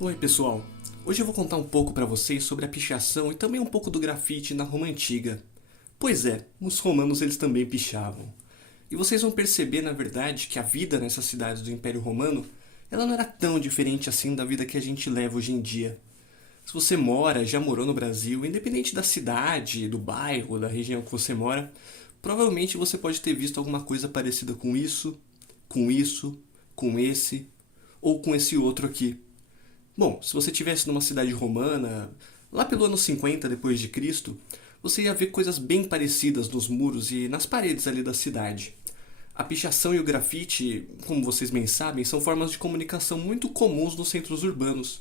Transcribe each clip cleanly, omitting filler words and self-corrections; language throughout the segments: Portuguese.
Oi pessoal, hoje eu vou contar um pouco para vocês sobre a pichação e também um pouco do grafite na Roma Antiga. Pois é, os romanos eles também pichavam. E vocês vão perceber na verdade que a vida nessas cidades do Império Romano ela não era tão diferente assim da vida que a gente leva hoje em dia. Se você mora, já morou no Brasil, independente da cidade, do bairro, da região que você mora, provavelmente você pode ter visto alguma coisa parecida com isso, com esse ou com esse outro aqui. Bom, se você estivesse numa cidade romana, lá pelo ano 50 depois de Cristo, você ia ver coisas bem parecidas nos muros e nas paredes ali da cidade. A pichação e o grafite, como vocês bem sabem, são formas de comunicação muito comuns nos centros urbanos.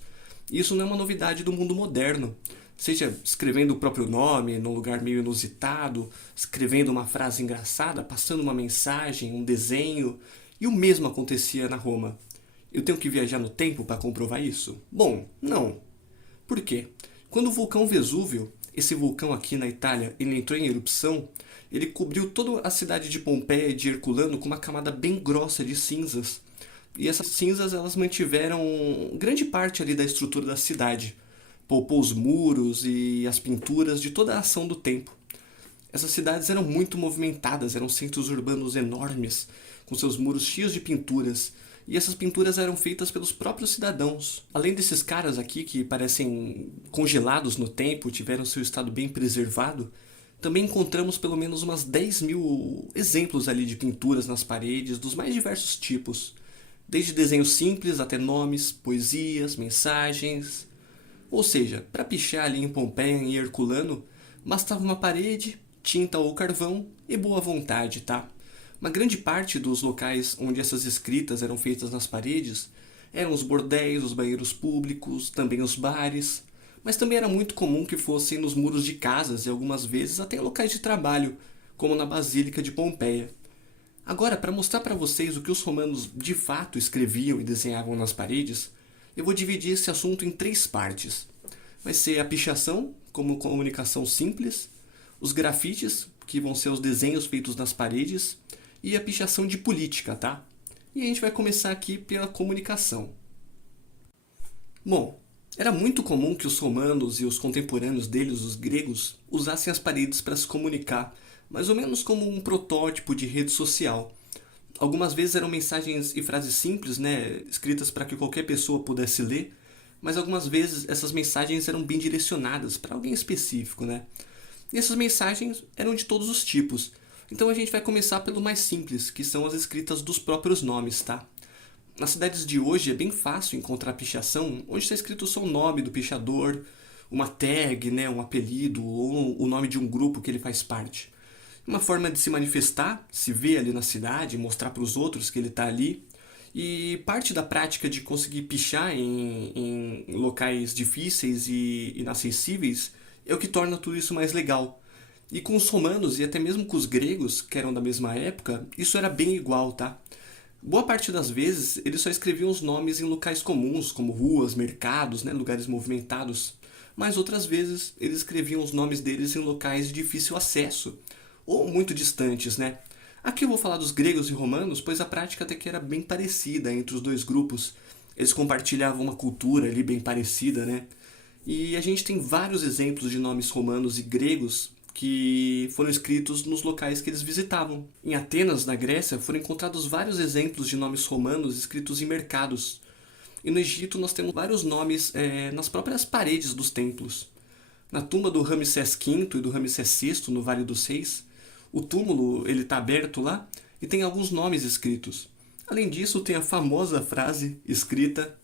E isso não é uma novidade do mundo moderno. Seja escrevendo o próprio nome num lugar meio inusitado, escrevendo uma frase engraçada, passando uma mensagem, um desenho, e o mesmo acontecia na Roma. Eu tenho que viajar no tempo para comprovar isso? Bom, não. Por quê? Quando o vulcão Vesúvio, esse vulcão aqui na Itália, ele entrou em erupção, ele cobriu toda a cidade de Pompeia e de Herculano com uma camada bem grossa de cinzas. E essas cinzas elas mantiveram grande parte ali da estrutura da cidade. Poupou os muros e as pinturas de toda a ação do tempo. Essas cidades eram muito movimentadas, eram centros urbanos enormes, com seus muros cheios de pinturas. E essas pinturas eram feitas pelos próprios cidadãos. Além desses caras aqui que parecem congelados no tempo, tiveram seu estado bem preservado, também encontramos pelo menos umas 10.000 exemplos ali de pinturas nas paredes, dos mais diversos tipos. Desde desenhos simples até nomes, poesias, mensagens. Ou seja, para pichar ali em Pompeia e Herculano, bastava uma parede, tinta ou carvão e boa vontade, tá? Uma grande parte dos locais onde essas escritas eram feitas nas paredes eram os bordéis, os banheiros públicos, também os bares, mas também era muito comum que fossem nos muros de casas e algumas vezes até em locais de trabalho, como na Basílica de Pompeia. Agora, para mostrar para vocês o que os romanos de fato escreviam e desenhavam nas paredes, eu vou dividir esse assunto em três partes. Vai ser a pichação, como comunicação simples, os grafites, que vão ser os desenhos feitos nas paredes, e a pichação de política, tá? E a gente vai começar aqui pela comunicação. Bom, era muito comum que os romanos e os contemporâneos deles, os gregos, usassem as paredes para se comunicar, mais ou menos como um protótipo de rede social. Algumas vezes eram mensagens e frases simples, né, escritas para que qualquer pessoa pudesse ler, mas algumas vezes essas mensagens eram bem direcionadas para alguém específico, né? E essas mensagens eram de todos os tipos. Então a gente vai começar pelo mais simples, que são as escritas dos próprios nomes, tá? Nas cidades de hoje é bem fácil encontrar pichação onde está escrito só o nome do pichador, uma tag, né, um apelido ou o nome de um grupo que ele faz parte. Uma forma de se manifestar, se ver ali na cidade, mostrar para os outros que ele está ali. E parte da prática de conseguir pichar em locais difíceis e inacessíveis é o que torna tudo isso mais legal. E com os romanos e até mesmo com os gregos, que eram da mesma época, isso era bem igual, tá? Boa parte das vezes, eles só escreviam os nomes em locais comuns, como ruas, mercados, né, lugares movimentados. Mas outras vezes, eles escreviam os nomes deles em locais de difícil acesso, ou muito distantes, né? Aqui eu vou falar dos gregos e romanos, pois a prática até que era bem parecida entre os dois grupos. Eles compartilhavam uma cultura ali bem parecida, né? E a gente tem vários exemplos de nomes romanos e gregos que foram escritos nos locais que eles visitavam. Em Atenas, na Grécia, foram encontrados vários exemplos de nomes romanos escritos em mercados. E no Egito nós temos vários nomes nas próprias paredes dos templos. Na tumba do Ramsés V e do Ramsés VI, no Vale dos Reis, o túmulo ele está aberto lá e tem alguns nomes escritos. Além disso, tem a famosa frase escrita: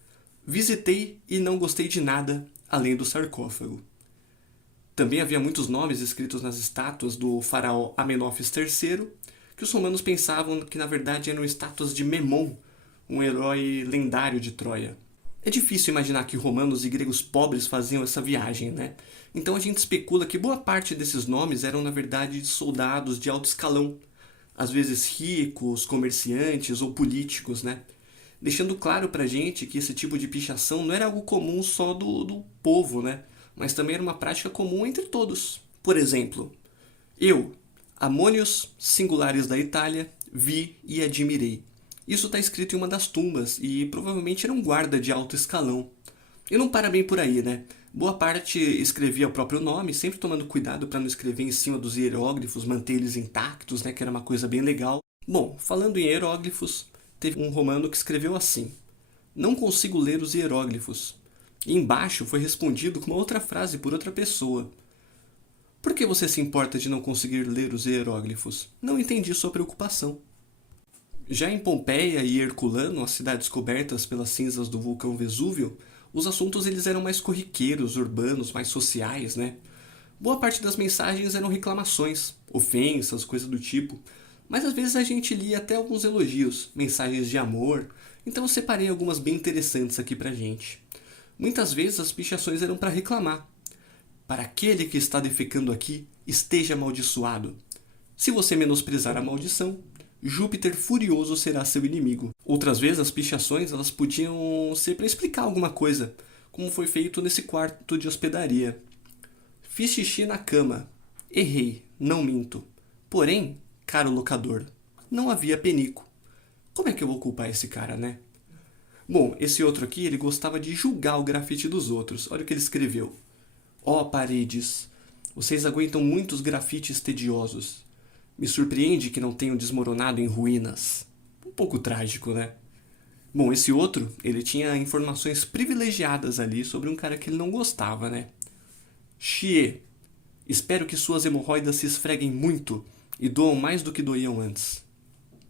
"Visitei e não gostei de nada além do sarcófago". Também havia muitos nomes escritos nas estátuas do faraó Amenófis III, que os romanos pensavam que na verdade eram estátuas de Memnon, um herói lendário de Troia. É difícil imaginar que romanos e gregos pobres faziam essa viagem, né? Então a gente especula que boa parte desses nomes eram na verdade soldados de alto escalão, às vezes ricos, comerciantes ou políticos, né? Deixando claro pra gente que esse tipo de pichação não era algo comum só do povo, né? Mas também era uma prática comum entre todos. Por exemplo, eu, Amônios singulares da Itália, vi e admirei. Isso está escrito em uma das tumbas e provavelmente era um guarda de alto escalão. E não para bem por aí, né? Boa parte escrevia o próprio nome, sempre tomando cuidado para não escrever em cima dos hieróglifos, manter eles intactos, né? Que era uma coisa bem legal. Bom, falando em hieróglifos, teve um romano que escreveu assim: não consigo ler os hieróglifos. E embaixo foi respondido com uma outra frase por outra pessoa. Por que você se importa de não conseguir ler os hieróglifos? Não entendi sua preocupação. Já em Pompeia e Herculano, as cidades cobertas pelas cinzas do vulcão Vesúvio, os assuntos eles eram mais corriqueiros, urbanos, mais sociais, né? Boa parte das mensagens eram reclamações, ofensas, coisa do tipo, mas às vezes a gente lia até alguns elogios, mensagens de amor, então eu separei algumas bem interessantes aqui pra gente. Muitas vezes as pichações eram para reclamar. Para aquele que está defecando aqui, esteja amaldiçoado. Se você menosprezar a maldição, Júpiter furioso será seu inimigo. Outras vezes as pichações elas podiam ser para explicar alguma coisa, como foi feito nesse quarto de hospedaria. Fiz xixi na cama. Errei, não minto. Porém, caro locador, não havia penico. Como é que eu vou culpar esse cara, né? Bom, esse outro aqui, ele gostava de julgar o grafite dos outros. Olha o que ele escreveu. Ó paredes, vocês aguentam muitos grafites tediosos. Me surpreende que não tenham desmoronado em ruínas. Um pouco trágico, né? Bom, esse outro, ele tinha informações privilegiadas ali sobre um cara que ele não gostava, né? Xie, espero que suas hemorroidas se esfreguem muito e doam mais do que doíam antes.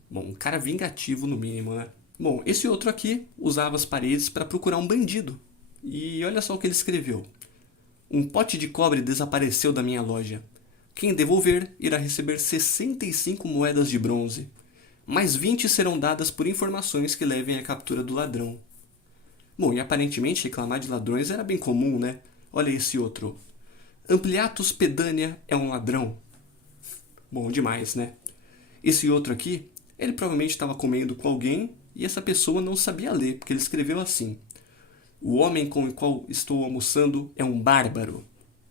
Bom, um cara vingativo no mínimo, né? Bom, esse outro aqui usava as paredes para procurar um bandido. E olha só o que ele escreveu. Um pote de cobre desapareceu da minha loja. Quem devolver irá receber 65 moedas de bronze. Mais 20 serão dadas por informações que levem à captura do ladrão. Bom, e aparentemente reclamar de ladrões era bem comum, né? Olha esse outro. Ampliatus Pedânia é um ladrão. Bom demais, né? Esse outro aqui, ele provavelmente estava comendo com alguém e essa pessoa não sabia ler, porque ele escreveu assim. O homem com o qual estou almoçando é um bárbaro.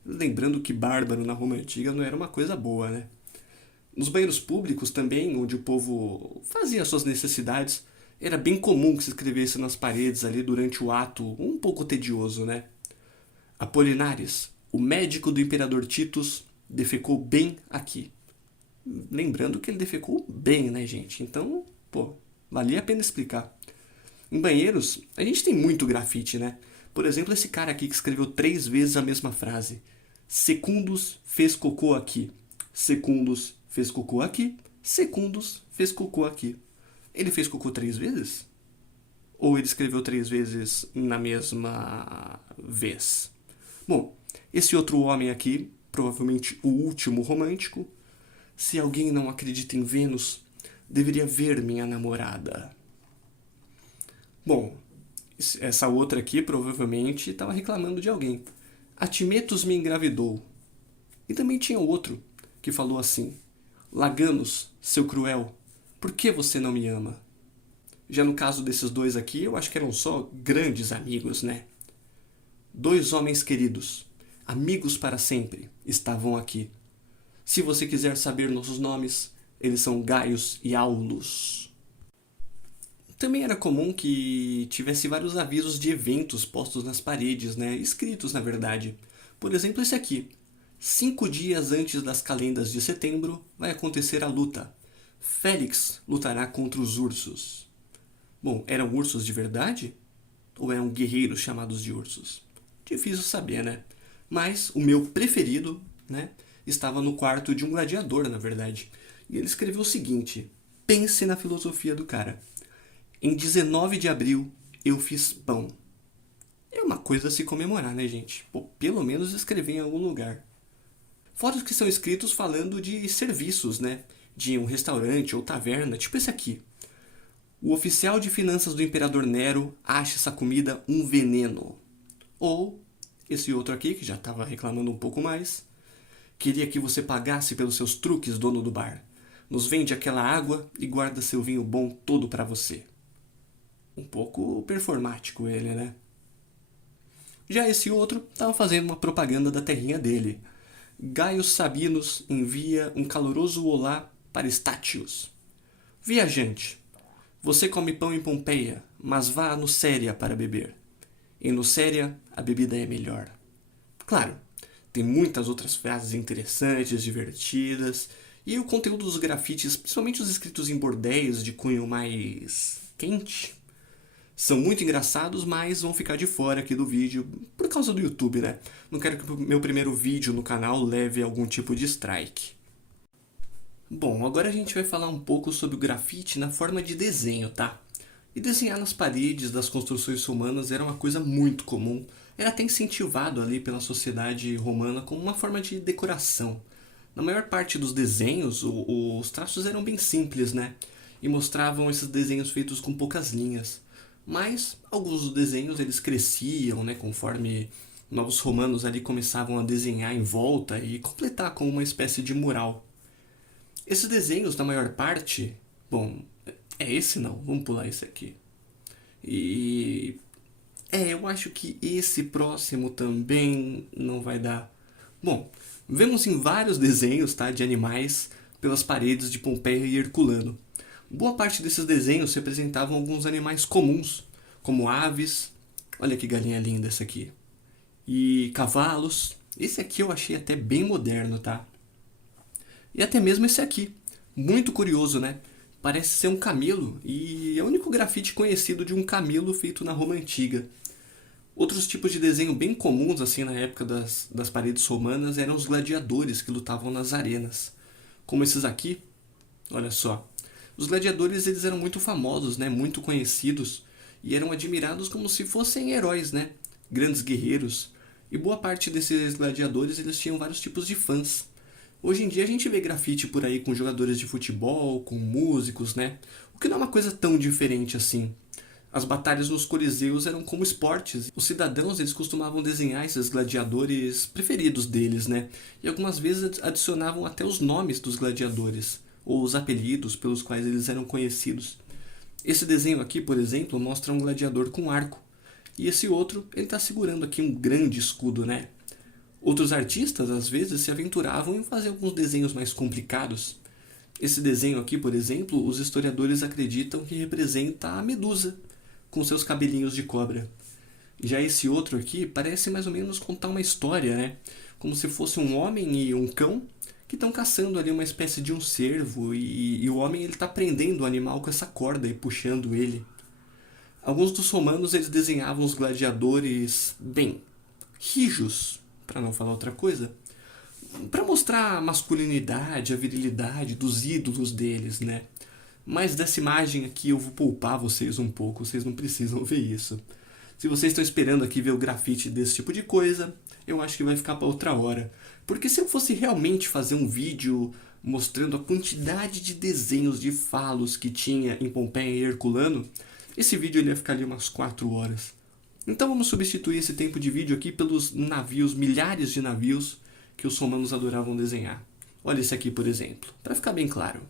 Lembrando que bárbaro na Roma Antiga não era uma coisa boa, né? Nos banheiros públicos também, onde o povo fazia suas necessidades, era bem comum que se escrevesse nas paredes ali durante o ato, um pouco tedioso, né? Apolinares, o médico do imperador Titus, defecou bem aqui. Lembrando que ele defecou bem, né, gente? Então, pô, valia a pena explicar. Em banheiros, a gente tem muito grafite, né? Por exemplo, esse cara aqui que escreveu 3 vezes a mesma frase. Secundus fez cocô aqui. Secundus fez cocô aqui. Secundus fez cocô aqui. Ele fez cocô 3 vezes? Ou ele escreveu 3 vezes na mesma vez? Bom, esse outro homem aqui, provavelmente o último romântico. Se alguém não acredita em Vênus, deveria ver minha namorada. Bom, essa outra aqui provavelmente estava reclamando de alguém. Atimetus me engravidou. E também tinha outro que falou assim: Laganos, seu cruel, por que você não me ama? Já no caso desses dois aqui, eu acho que eram só grandes amigos, né? 2 homens queridos, amigos para sempre, estavam aqui. Se você quiser saber nossos nomes, eles são Gaius e Aulus. Também era comum que tivesse vários avisos de eventos postos nas paredes, né? Escritos, na verdade. Por exemplo, esse aqui. 5 dias antes das calendas de setembro vai acontecer a luta. Félix lutará contra os ursos. Bom, eram ursos de verdade? Ou eram guerreiros chamados de ursos? Difícil saber, né? Mas o meu preferido, né, estava no quarto de um gladiador, na verdade. E ele escreveu o seguinte: pense na filosofia do cara. Em 19 de abril, eu fiz pão. É uma coisa a se comemorar, né, gente? Pô, pelo menos escrever em algum lugar. Fora os que são escritos falando de serviços, né? De um restaurante ou taverna, tipo esse aqui. O oficial de finanças do imperador Nero acha essa comida um veneno. Ou esse outro aqui, que já estava reclamando um pouco mais. Queria que você pagasse pelos seus truques, dono do bar. Nos vende aquela água e guarda seu vinho bom todo para você. Um pouco performático ele, né? Já esse outro estava fazendo uma propaganda da terrinha dele. Gaius Sabinus envia um caloroso olá para Statius. Viajante, você come pão em Pompeia, mas vá no Séria para beber. Indo séria, a bebida é melhor. Claro, tem muitas outras frases interessantes, divertidas, e o conteúdo dos grafites, principalmente os escritos em bordéis de cunho mais quente, são muito engraçados, mas vão ficar de fora aqui do vídeo por causa do YouTube, né? Não quero que o meu primeiro vídeo no canal leve algum tipo de strike. Bom, agora a gente vai falar um pouco sobre o grafite na forma de desenho, tá? E desenhar nas paredes das construções romanas era uma coisa muito comum. Era até incentivado ali pela sociedade romana como uma forma de decoração. Na maior parte dos desenhos, os traços eram bem simples, né? E mostravam esses desenhos feitos com poucas linhas. Mas alguns dos desenhos eles cresciam, né? Conforme novos romanos ali começavam a desenhar em volta e completar com uma espécie de mural. Esses desenhos, na maior parte, bom, é esse não, vamos pular esse aqui. E eu acho que esse próximo também não vai dar. Bom, vemos em vários desenhos, tá, de animais pelas paredes de Pompeia e Herculano. Boa parte desses desenhos representavam alguns animais comuns, como aves, olha que galinha linda essa aqui, e cavalos. Esse aqui eu achei até bem moderno, tá? E até mesmo esse aqui, muito curioso, né? Parece ser um camelo e é o único grafite conhecido de um camelo feito na Roma Antiga. Outros tipos de desenho bem comuns assim na época das paredes romanas eram os gladiadores que lutavam nas arenas. Como esses aqui, olha só. Os gladiadores eles eram muito famosos, né? Muito conhecidos e eram admirados como se fossem heróis, né? Grandes guerreiros. E boa parte desses gladiadores eles tinham vários tipos de fãs. Hoje em dia a gente vê grafite por aí com jogadores de futebol, com músicos, né? O que não é uma coisa tão diferente assim. As batalhas nos coliseus eram como esportes. Os cidadãos eles costumavam desenhar esses gladiadores preferidos deles, né? E algumas vezes adicionavam até os nomes dos gladiadores, ou os apelidos pelos quais eles eram conhecidos. Esse desenho aqui, por exemplo, mostra um gladiador com arco. E esse outro, ele está segurando aqui um grande escudo, né? Outros artistas, às vezes, se aventuravam em fazer alguns desenhos mais complicados. Esse desenho aqui, por exemplo, os historiadores acreditam que representa a Medusa, com seus cabelinhos de cobra. Já esse outro aqui parece mais ou menos contar uma história, né? Como se fosse um homem e um cão que estão caçando ali uma espécie de um cervo e o homem ele está prendendo o animal com essa corda e puxando ele. Alguns dos romanos eles desenhavam os gladiadores, bem, rijos, para não falar outra coisa, para mostrar a masculinidade, a virilidade dos ídolos deles, né? Mas dessa imagem aqui eu vou poupar vocês um pouco, vocês não precisam ver isso. Se vocês estão esperando aqui ver o grafite desse tipo de coisa, eu acho que vai ficar para outra hora. Porque se eu fosse realmente fazer um vídeo mostrando a quantidade de desenhos de falos que tinha em Pompeia e Herculano, esse vídeo ele ia ficar ali umas 4 horas. Então vamos substituir esse tempo de vídeo aqui pelos navios, milhares de navios que os romanos adoravam desenhar. Olha esse aqui, por exemplo, para ficar bem claro.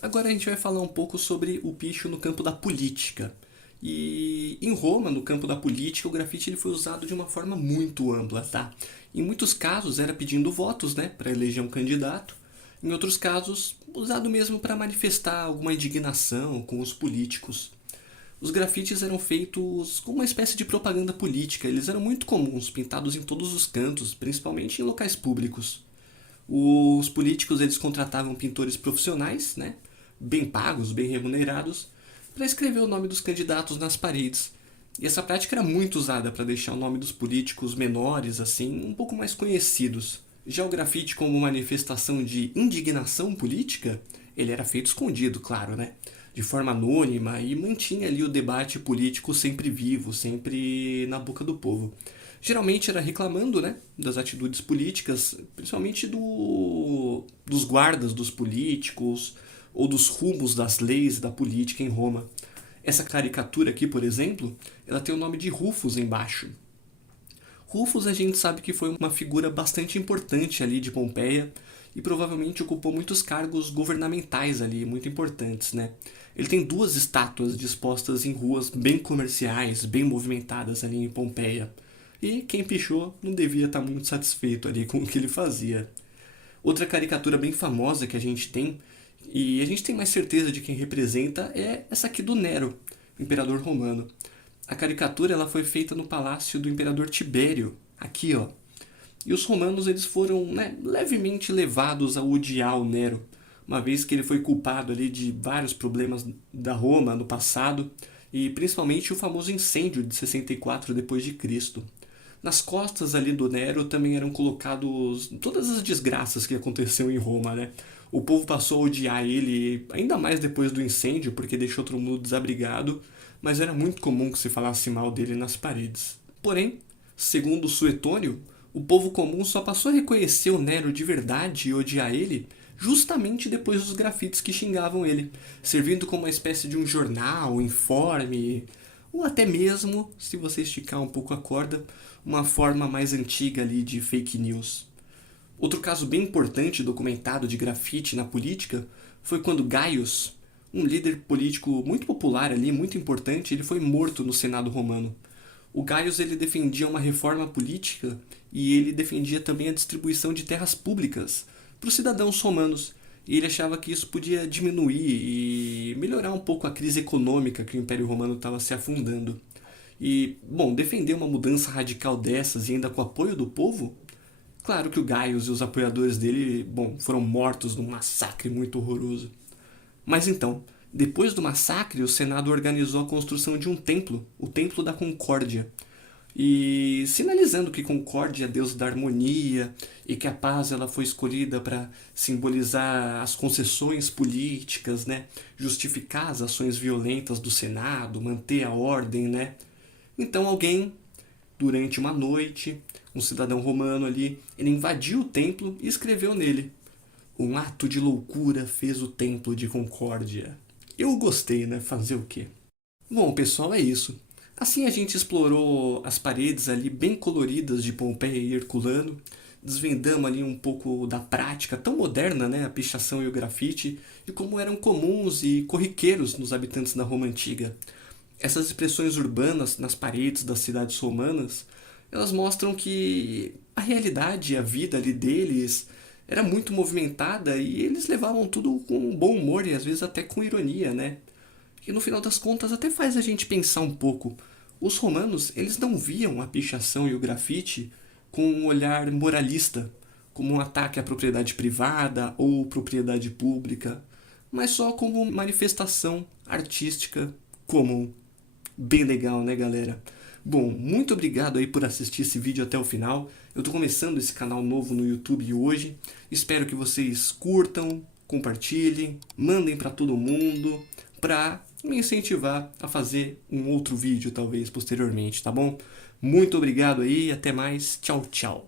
Agora a gente vai falar um pouco sobre o picho no campo da política. E em Roma, no campo da política, o grafite ele foi usado de uma forma muito ampla, tá? Em muitos casos era pedindo votos, né, para eleger um candidato. Em outros casos, usado mesmo para manifestar alguma indignação com os políticos. Os grafites eram feitos como uma espécie de propaganda política. Eles eram muito comuns, pintados em todos os cantos, principalmente em locais públicos. Os políticos eles contratavam pintores profissionais, né, bem pagos, bem remunerados, para escrever o nome dos candidatos nas paredes. E essa prática era muito usada para deixar o nome dos políticos menores, assim, um pouco mais conhecidos. Já o grafite como manifestação de indignação política, ele era feito escondido, claro, né? De forma anônima e mantinha ali o debate político sempre vivo, sempre na boca do povo. Geralmente era reclamando, né, das atitudes políticas, principalmente dos guardas dos políticos ou dos rumos das leis da política em Roma. Essa caricatura aqui, por exemplo, ela tem o nome de Rufus embaixo. Rufus a gente sabe que foi uma figura bastante importante ali de Pompeia e provavelmente ocupou muitos cargos governamentais ali, muito importantes, né? Ele tem 2 estátuas dispostas em ruas bem comerciais, bem movimentadas ali em Pompeia. E quem pichou não devia estar muito satisfeito ali com o que ele fazia. Outra caricatura bem famosa que a gente tem, e a gente tem mais certeza de quem representa, é essa aqui do Nero, imperador romano. A caricatura ela foi feita no palácio do imperador Tibério, aqui ó. E os romanos eles foram, né, levemente levados a odiar o Nero, uma vez que ele foi culpado ali de vários problemas da Roma no passado, e principalmente o famoso incêndio de 64 depois de Cristo. Nas costas ali do Nero também eram colocados todas as desgraças que aconteceram em Roma, né? O povo passou a odiar ele, ainda mais depois do incêndio, porque deixou todo mundo desabrigado, mas era muito comum que se falasse mal dele nas paredes. Porém, segundo Suetônio, o povo comum só passou a reconhecer o Nero de verdade e odiar ele justamente depois dos grafites que xingavam ele, servindo como uma espécie de um jornal, informe, ou até mesmo, se você esticar um pouco a corda, uma forma mais antiga ali de fake news. Outro caso bem importante documentado de grafite na política foi quando Gaius, um líder político muito popular ali, muito importante, ele foi morto no Senado romano. O Gaius ele defendia uma reforma política e ele defendia também a distribuição de terras públicas para os cidadãos romanos. E ele achava que isso podia diminuir e melhorar um pouco a crise econômica que o Império Romano estava se afundando. E, bom, defender uma mudança radical dessas e ainda com o apoio do povo. Claro que o Gaius e os apoiadores dele, bom, foram mortos num massacre muito horroroso. Mas então, depois do massacre, o Senado organizou a construção de um templo, o Templo da Concórdia. E sinalizando que Concórdia é deus da harmonia e que a paz ela foi escolhida para simbolizar as concessões políticas, né? Justificar as ações violentas do Senado, manter a ordem, né? Então alguém, durante uma noite, um cidadão romano ali, ele invadiu o templo e escreveu nele: um ato de loucura fez o templo de Concórdia. Eu gostei, né? Fazer o quê? Bom, pessoal, é isso. Assim a gente explorou as paredes ali bem coloridas de Pompeia e Herculano, desvendamos ali um pouco da prática tão moderna, né, a pichação e o grafite, e como eram comuns e corriqueiros nos habitantes da Roma Antiga. Essas expressões urbanas nas paredes das cidades romanas, elas mostram que a realidade, a vida ali deles era muito movimentada e eles levavam tudo com bom humor e às vezes até com ironia, né? E no final das contas até faz a gente pensar um pouco. Os romanos, eles não viam a pichação e o grafite com um olhar moralista, como um ataque à propriedade privada ou propriedade pública, mas só como manifestação artística comum. Bem legal, né, galera? Bom, muito obrigado aí por assistir esse vídeo até o final. Eu tô começando esse canal novo no YouTube hoje. Espero que vocês curtam, compartilhem, mandem para todo mundo, para me incentivar a fazer um outro vídeo talvez posteriormente, tá bom? Muito obrigado aí, até mais. Tchau, tchau.